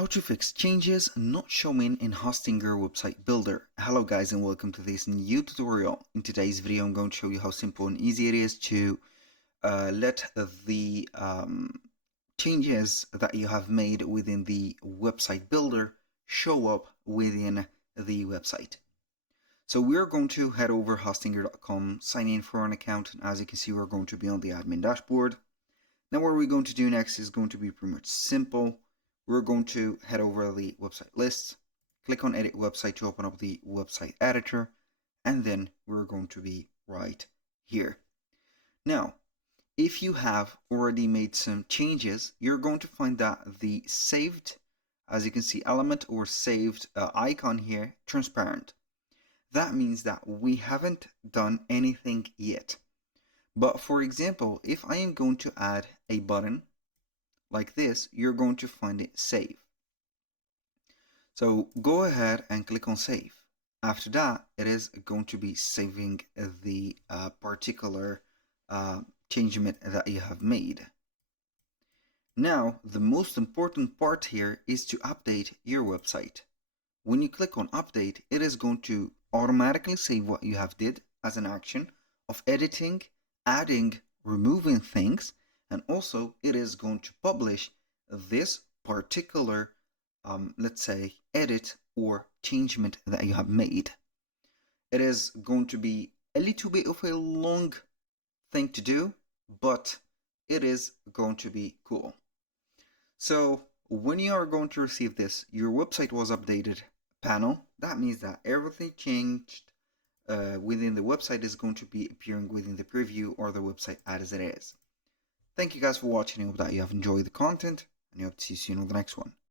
How to fix changes not showing in Hostinger website builder. Hello guys and welcome to this new tutorial. In today's video I'm going to show you how simple and easy it is to let the changes that you have made within the website builder show up within the website. So we're going to head over hostinger.com, sign in for an account, and as you can see we're going to be on the admin dashboard. Now what we're going to do next is going to be pretty much simple. We're going to head over the website lists, click on edit website to open up the website editor, and then we're going to be right here. Now, if you have already made some changes, you're going to find that the saved, as you can see, element or saved icon here, transparent. That means that we haven't done anything yet. But for example, if I am going to add a button like this, you're going to find it save. So go ahead and click on save. After that, it is going to be saving the particular changement that you have made. Now, the most important part here is to update your website. When you click on update, it is going to automatically save what you have did as an action of editing, adding, removing things, and also it is going to publish this particular let's say edit or changement that you have made. It is going to be a little bit of a long thing to do, but it is going to be cool. So when you are going to receive this, your website was updated panel, that means that everything changed within the website is going to be appearing within the preview or the website as it is. Thank you guys for watching. I hope that you have enjoyed the content, and I hope to see you soon on the next one.